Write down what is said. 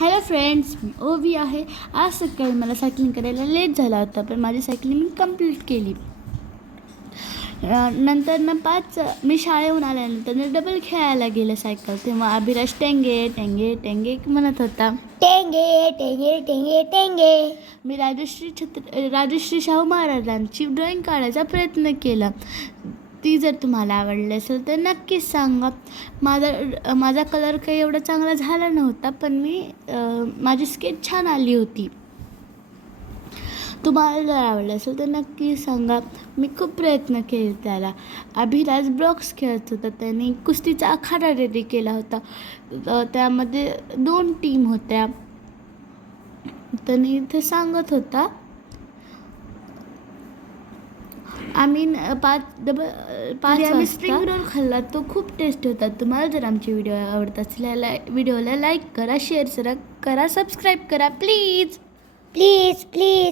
Hello friends, मी ओवी आहे. आज सकाळी मला सायकलिंग करायला लेट झाला होता, पण माझी सायकलिंग मी कंप्लीट केली. नंतर मी शाळेहून आल्यानंतर डबल खेळायला गेलं सायकल. तेव्हा अभिराज टेंगे टेंगे टेंगे म्हणत होता. टेंगे टेंगे टेंगे टेंगे. मी राजश्री शाहू महाराजांची ड्रॉइंग काढायचा प्रयत्न केला. ती जर तुम्हाला आवडली असेल तर नक्कीच सांगा. माझा कलर काही एवढा चांगला झाला नव्हता, पण माझी स्केच छान आली होती. तुम्हाला जर आवडलं असेल तर नक्की सांगा. मी खूप प्रयत्न केले त्याला. अभिराज ब्लॉक्स खेळत होता. त्याने कुस्तीचा आखाडा रेडी केला होता. त्यामध्ये 2 टीम होत्या. त्याने इथे सांगत होता, आम्ही 5 स्प्रिंग रोल खाल्ला. तो खूप टेस्टी होता. तुम्हाला जर आमचे व्हिडिओ आवडत असलेला व्हिडिओला लाईक करा, शेअर करा, सबस्क्राईब करा प्लीज. Please please.